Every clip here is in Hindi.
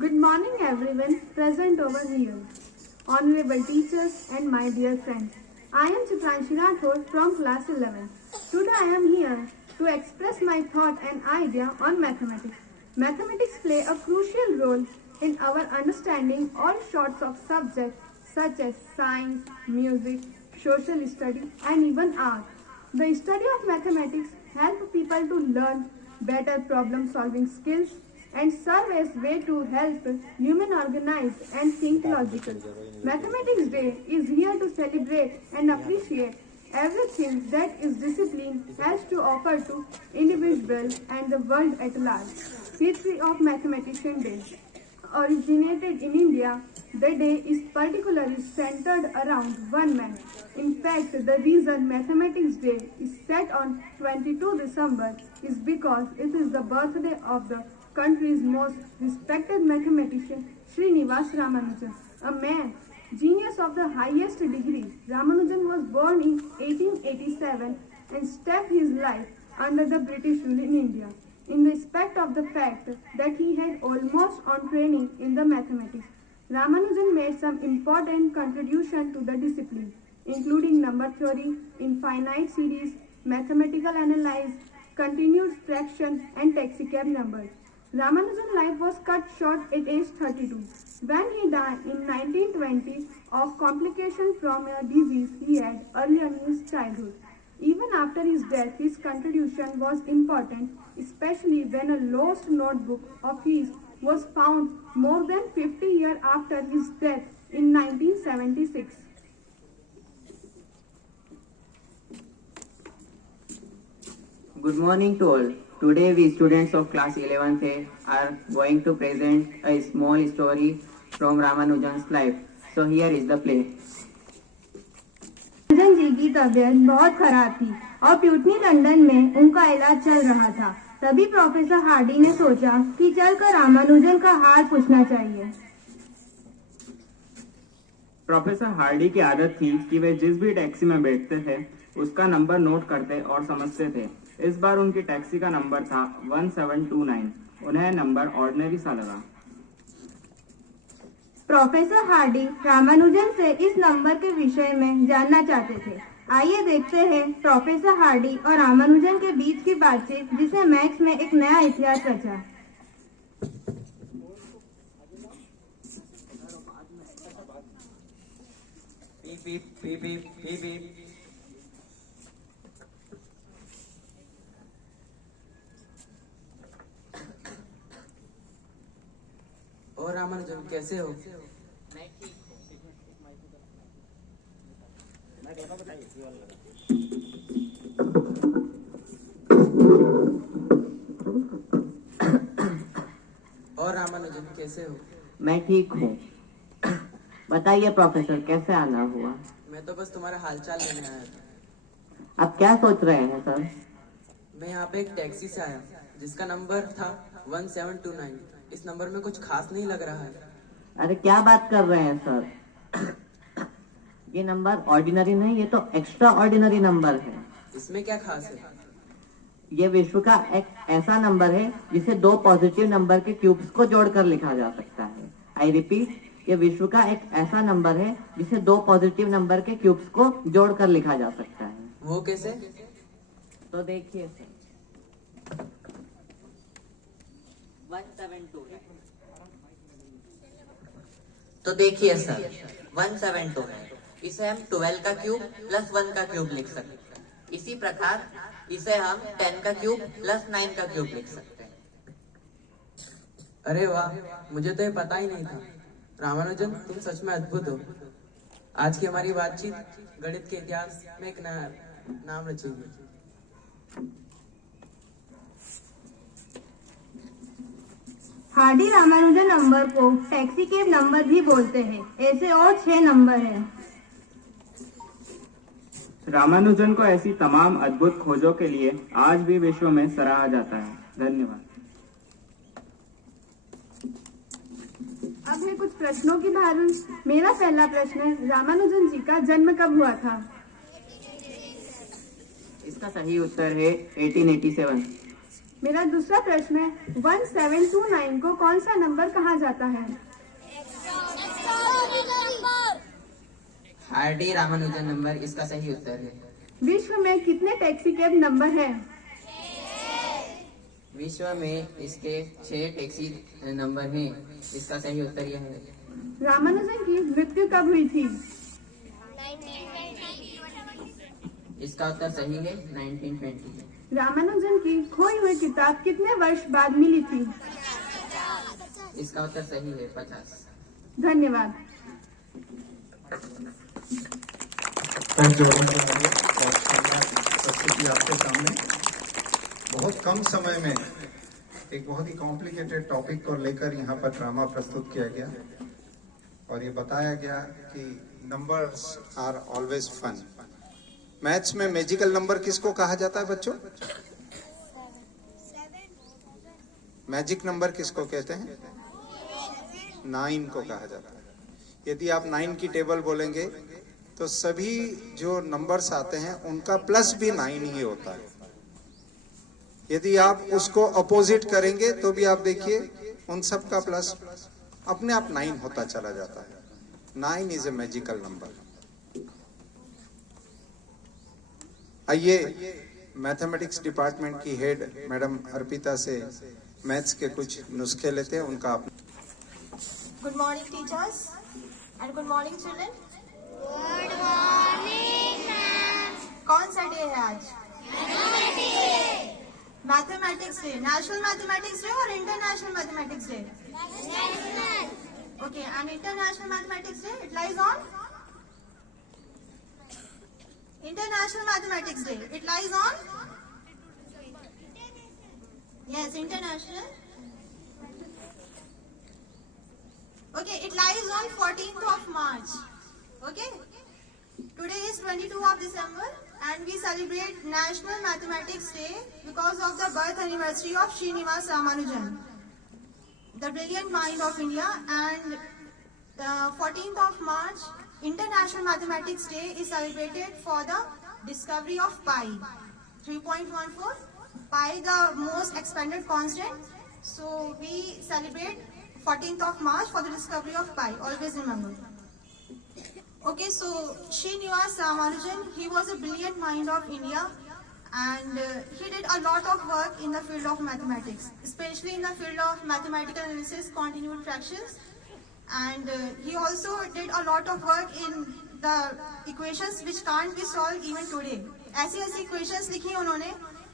Good morning everyone present over here. Honorable teachers and my dear friends. I am Chitranshi Rathod from class 11. Today I am here to express my thought and idea on mathematics. Mathematics play a crucial role in our understanding all sorts of subjects such as science, music, social study and even art. The study of mathematics helps people to learn better problem solving skills and serve as way to help human organize and think logical. Mathematics Day is here to celebrate and appreciate everything that is discipline has to offer to individuals and the world at large. History of Mathematician Day. Originated in India, the day is particularly centered around one man. In fact, the reason Mathematics Day is set on 22 December is because it is the birthday of the country's most respected mathematician, Srinivas Ramanujan, a man, genius of the highest degree. Ramanujan was born in 1887 and spent his life under the British rule in India. In respect of the fact that he had almost on training in the mathematics, Ramanujan made some important contribution to the discipline, including number theory, infinite series, mathematical analysis, continuous fraction, and taxicab numbers. Ramanujan's life was cut short at age 32 when he died in 1920 of complications from a disease he had early in his childhood. Even after his death, his contribution was important, especially when a lost notebook of his was found more than 50 years after his death in 1976. Good morning to all. Today we students of class 11th are going to present a small story from Ramanujan's life. So here is the play. Ramanujan जी की तबीयत बहुत खराब थी और प्यूटनी लंदन में उनका इलाज चल रहा था। तभी प्रोफेसर हार्डी ने सोचा कि चलकर रामानुजन का हाल पूछना चाहिए। प्रोफेसर हार्डी की आदत थी कि वे जिस भी टैक्सी में बैठते थे उसका नंबर नोट करते और समझते थे। इस बार उनकी टैक्सी का नंबर था 1729। उन्हें नंबर ऑर्डिनरी सा लगा। प्रोफेसर हार्डी रामानुजन से इस नंबर के विषय में जानना चाहते थे। आइए देखते हैं प्रोफेसर हार्डी और रामानुजन के बीच की बातचीत जिसे मैथ्स में एक नया इतिहास रचा। और रामानुजन कैसे हो? और रामानुजन कैसे हो? मैं ठीक हूँ। बताइए प्रोफेसर, कैसे आना हुआ? मैं तो बस तुम्हारा हालचाल लेने आया था। आप क्या सोच रहे हैं सर? मैं यहाँ पे एक टैक्सी से आया जिसका नंबर था 1729। इस नंबर में कुछ खास नहीं लग रहा है। अरे क्या बात कर रहे हैं सर? ये नंबर ऑर्डिनरी नहीं, ये तो एक्स्ट्रा ऑर्डिनरी नंबर है। इसमें क्या खास है? ये विश्व का एक ऐसा नंबर है जिसे दो पॉजिटिव नंबर के क्यूब्स को जोड़कर लिखा जा सकता है। आई रिपीट, ये विश्व का एक ऐसा नंबर है जिसे दो पॉजिटिव नंबर के क्यूब्स को जोड़कर लिखा जा सकता है। वो कैसे? तो देखिए सर, 172 है। तो देखिए सर, 172 है। इसे हम 12 का क्यूब प्लस 1 का क्यूब लिख सकते हैं। इसी प्रकार इसे हम 10 का क्यूब प्लस 9 का क्यूब लिख सकते हैं। अरे वाह, मुझे तो ये पता ही नहीं था। रामानुजन, तुम सच में अद्भुत हो। आज की हमारी बातचीत गणित के इतिहास में एक नया नाम रचेगी। हार्डी रामानुजन नंबर को टैक्सी केब नंबर भी बोलते हैं। ऐसे और 6 नंबर हैं। रामानुजन को ऐसी तमाम अद्भुत खोजों के लिए आज भी विश्व में सराहा जाता है। धन्यवाद। अब है कुछ प्रश्नों की धारण। मेरा पहला प्रश्न है, रामानुजन जी का जन्म कब हुआ था? इसका सही उत्तर है 1887। मेरा दूसरा प्रश्न है 1729 को कौन सा नंबर कहा जाता है? हार्डी रामानुजन नंबर इसका सही उत्तर है। विश्व में कितने टैक्सी कैब नंबर है? विश्व में इसके 6 टैक्सी नंबर हैं। इसका सही उत्तर यह है। रामानुजन की मृत्यु कब हुई थी? इसका उत्तर सही है 1920। रामानुजन की खोई हुई किताब कितने वर्ष बाद मिली थी? इसका उत्तर सही है 50। धन्यवाद। थैंक यू बहुत शानदार प्रस्तुति आपके सामने। बहुत कम समय में एक बहुत ही कॉम्प्लिकेटेड टॉपिक को लेकर यहाँ पर ड्रामा प्रस्तुत किया गया और ये बताया गया कि numbers are always fun. Maths में मैजिकल नंबर किसको कहा जाता है बच्चों? मैजिक नंबर किसको कहते हैं? 9 को कहा जाता है। यदि आप 9 की टेबल बोलेंगे तो सभी जो नंबर्स आते हैं उनका प्लस भी 9 ही होता है। यदि आप उसको अपोजिट करेंगे तो भी आप देखिए उन सब का प्लस अपने आप 9 होता चला जाता है। 9 इज ए मैजिकल नंबर। आइए मैथमेटिक्स डिपार्टमेंट की हेड मैडम अर्पिता से मैथ्स के कुछ नुस्खे लेते हैं उनका। Good morning, teachers, and good morning, children. Good morning, ma'am. कौन सा डे है आज? Mathematics day. National mathematics day और international mathematics day? Okay, and international mathematics day, it lies on? International mathematics day, it lies on? Yes, international. Okay, it lies on 14th of March. Okay, today is 22 of December and we celebrate National Mathematics Day because of the birth anniversary of Srinivas Ramanujan, the brilliant mind of India. And the 14th of March, International Mathematics Day is celebrated for the discovery of pi, 3.14, pi the most expanded constant. So we celebrate 14th of March for the discovery of pi, always remember. Okay, so Srinivas Ramanujan, he was a brilliant mind of India and he did a lot of work in the field of mathematics, especially in the field of mathematical analysis, continued fractions, and he also did a lot of work in the equations which can't be solved even today. ऐसी equations लिखी उन्होंने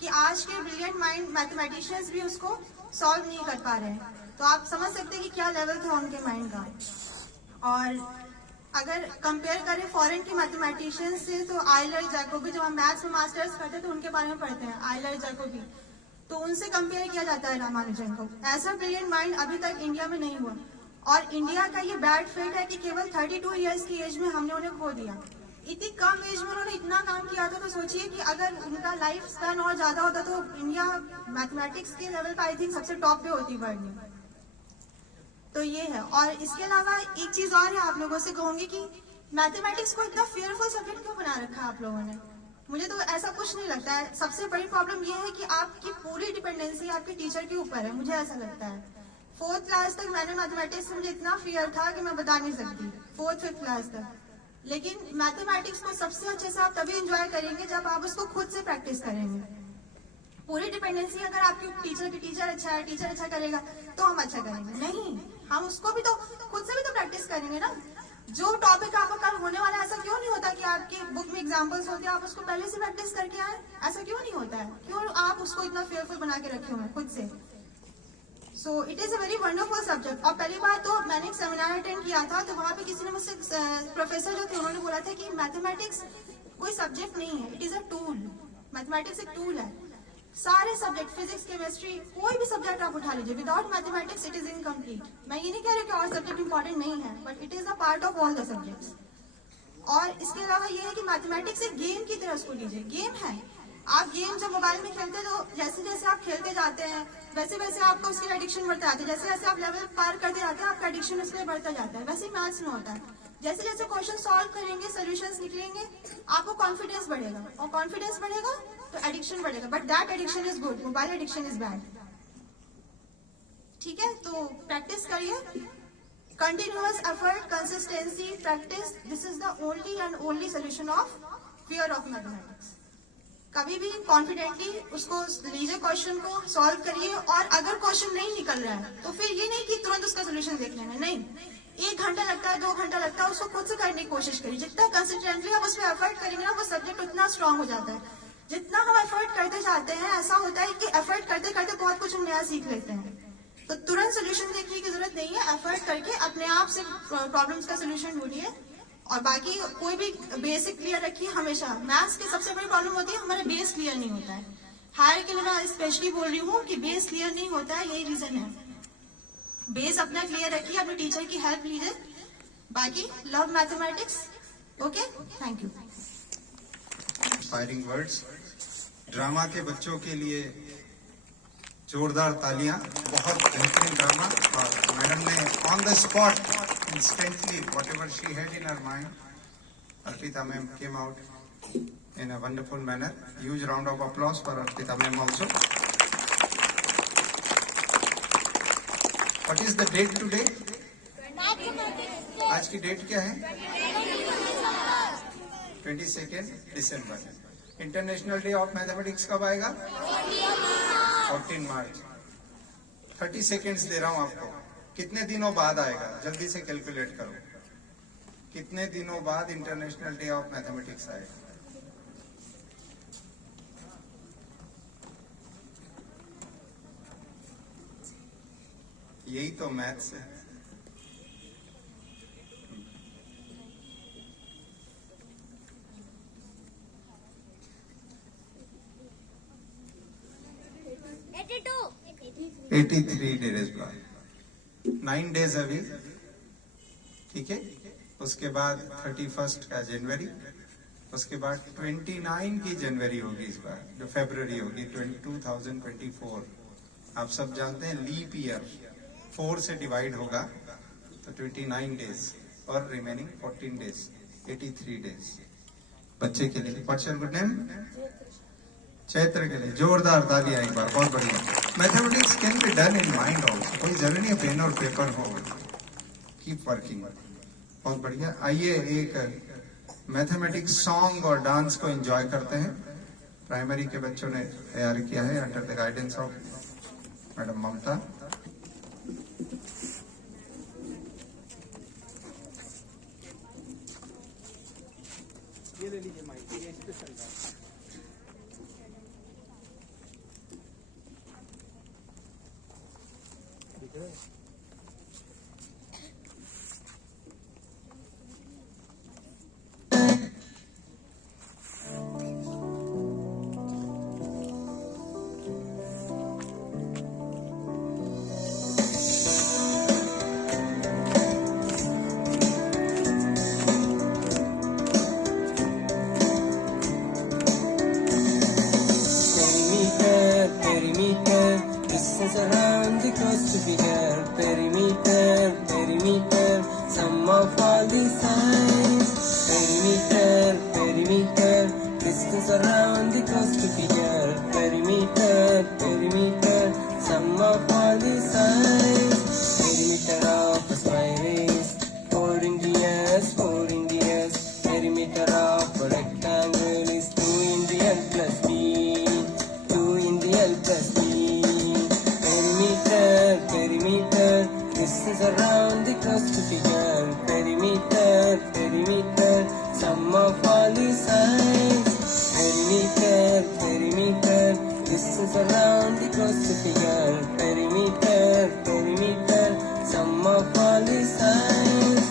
कि आज के brilliant mind mathematicians भी उसको solve नहीं कर पा रहे हैं। तो आप समझ सकते हैं कि क्या लेवल था उनके माइंड का। और अगर कंपेयर करें फॉरेन की मैथमेटिशियंस से तो आइलर जैकोबी, जब हम मैथ्स में मास्टर्स करते हैं तो उनके बारे में पढ़ते हैं, आइलर जैकोबी, तो उनसे कंपेयर किया जाता है रामानुजन को। ऐसा ब्रिलियंट माइंड अभी तक इंडिया में नहीं हुआ और इंडिया का ये बैड फेट है कि केवल 32 इयर्स की एज में हमने उन्हें खो दिया। इतनी कम एज में उन्होंने इतना काम किया था, तो सोचिए कि अगर उनका लाइफ स्पैन और ज्यादा होता तो इंडिया मैथमेटिक्स के लेवल पर आई थिंक सबसे टॉप पे होती वर्ल्ड में। तो ये है। और इसके अलावा एक चीज और है, आप लोगों से कहूंगी कि मैथमेटिक्स को इतना फेयरफुल सब्जेक्ट क्यों बना रखा है आप लोगों ने? मुझे तो ऐसा कुछ नहीं लगता है। सबसे बड़ी प्रॉब्लम ये है कि आपकी पूरी डिपेंडेंसी आपके टीचर के ऊपर है, मुझे ऐसा लगता है। 4th क्लास तक मैंने मैथमेटिक्स से मुझे इतना फियर था कि मैं बता नहीं सकती, 4th 5th क्लास तक। लेकिन मैथमेटिक्स को सबसे अच्छे से आप तभी एंजॉय करेंगे जब आप उसको खुद से प्रैक्टिस करेंगे। पूरी डिपेंडेंसी अगर आपके टीचर अच्छा है, टीचर अच्छा करेगा तो हम अच्छा करेंगे, नहीं, हम उसको भी तो खुद से भी तो प्रैक्टिस करेंगे ना। जो टॉपिक आपका कल होने वाला है, ऐसा क्यों नहीं होता कि आपके बुक में एग्जांपल्स होते हैं, आप उसको पहले से प्रैक्टिस करके आए? ऐसा क्यों नहीं होता है? क्यों आप उसको इतना फेयरफुल बना के रखे हुए खुद से? So it is a very wonderful subject. और पहली बार तो मैंने एक सेमिनार अटेंड किया था, तो वहां पे किसी ने मुझसे, प्रोफेसर जो थे, उन्होंने बोला था कि मैथमेटिक्स कोई सब्जेक्ट नहीं है, it is a tool. Mathematics एक टूल है। सारे सब्जेक्ट, फिजिक्स, केमिस्ट्री, कोई भी सब्जेक्ट आप उठा लीजिए, without mathematics it is incomplete. मैं ये नहीं कह रही कि और सब्जेक्ट इंपॉर्टेंट नहीं है, but it is a part of all the subjects. और इसके अलावा ये है कि मैथमेटिक्स एक गेम की तरह उसको लीजिए, गेम है। आप गेम जब मोबाइल में खेलते तो जैसे जैसे आप खेलते जाते हैं वैसे वैसे आपको उसकी एडिक्शन बढ़ता जाता है, जैसे जैसे आप लेवल पार करते जाते हैं आपका एडिक्शन उसमें बढ़ता जाता है। वैसे ही मैथ्स में होता है, जैसे जैसे क्वेश्चन सॉल्व करेंगे, सोल्यूशंस निकलेंगे, आपको कॉन्फिडेंस बढ़ेगा, और कॉन्फिडेंस बढ़ेगा तो एडिक्शन बढ़ेगा, but that addiction is good, mobile addiction is bad. ठीक है, तो प्रैक्टिस करिए, continuous effort, consistency, practice, this is the only and only solution of fear of mathematics. कभी भी कॉन्फिडेंटली उसको लीजिए, क्वेश्चन को सॉल्व करिए, और अगर क्वेश्चन नहीं निकल रहा है तो फिर ये नहीं कि तुरंत उसका सोल्यूशन देख लेना, नहीं, 1 घंटा लगता है, 2 घंटा लगता है, उसको खुद से करने की कोशिश करिए। जितना कंसिस्टेंटली आप उस पर एफर्ट करेंगे ना, वो सब्जेक्ट उतना स्ट्रांग हो जाता है। जितना हम एफर्ट करते जाते हैं, ऐसा होता है कि एफर्ट करते करते बहुत कुछ हम नया सीख लेते हैं। तो तुरंत सोल्यूशन देखने की जरूरत नहीं है, एफर्ट करके अपने आप से प्रॉब्लम्स का सोल्यूशन ढूंढिए, और बाकी कोई भी बेसिक क्लियर रखिए हमेशा। मैथ्स की सबसे बड़ी प्रॉब्लम होती है हमारा बेस क्लियर नहीं होता है। हायर के लिए मैं स्पेशली बोल रही हूँ कि बेस क्लियर नहीं होता है, यही रीजन है। बेस अपना क्लियर रखिए, अपने टीचर की हेल्प लीजिए, बाकी love mathematics. Okay, thank you. Inspiring words. Drama के बच्चों के लिए जोरदार तालियां। बहुत बेहतरीन ड्रामा, और मैडम ने on the spot instantly whatever she had in her mind, Arpita ma'am came out in a wonderful manner. Huge round of applause for Arpita ma'am also. What is the date today? आज की डेट क्या है? 22 दिसंबर। इंटरनेशनल डे ऑफ मैथमेटिक्स कब आएगा? 14 मार्च। 30 सेकेंड्स दे रहा हूं आपको, कितने दिनों बाद आएगा? जल्दी से कैलकुलेट करो, कितने दिनों बाद इंटरनेशनल डे ऑफ मैथमेटिक्स आएगा? यही तो मैथ्स है। एटी 83 डेज बाद, 9 डेज अभी। ठीक है, उसके बाद 31 का जनवरी, उसके बाद 29 की जनवरी होगी इस बार, जो फरवरी होगी 2024। आप सब जानते हैं लीप ईयर 4 से डिवाइड होगा, तो 29 डेज और रिमेनिंग 14 डेज, 83 डेज। बच्चे के लिए what's your good name? Chaitra के लिए जोरदार तालियां एक बार, बहुत बढ़िया। Mathematics can be done in mind also, कोई जरूरी नहीं पेन और पेपर हो, कीप वर्किंग। बहुत बढ़िया। आइए एक मैथमेटिक्स सॉन्ग और डांस को एंजॉय करते हैं। प्राइमरी के बच्चों ने तैयार किया है under the guidance of madam Mamta. ये ले लीजिए माइक, ये इस पे चल रहा है। Around the coast to figure perimeter, perimeter, sum of all the sides. Perimeter, perimeter, distance around the coast to figure perimeter, perimeter, sum of all the sides. Perimeter of a square is 4 Indias, 4 Indias. Perimeter of a rectangle is 2 in the L plus B, 2 in the L plus B. Perimeter, distance around the coast to figure perimeter, perimeter, sum of all the sides. Perimeter, perimeter, distance around the coast to figure perimeter, perimeter, sum of all the sides.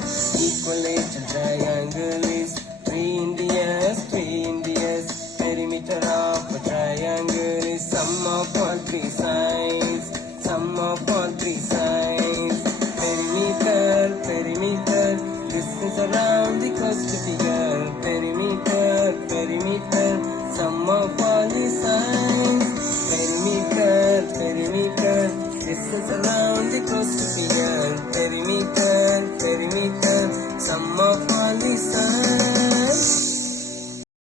Equilateral triangle is 3 Indias, 3 Indias. Perimeter of a triangle is sum of all 3 sides. Sum of all 3 sides. Perimeter, perimeter, distance around the coast to figure perimeter, perimeter, sum of all the sides. Perimeter, perimeter, distance around the coast to figure perimeter, perimeter, sum of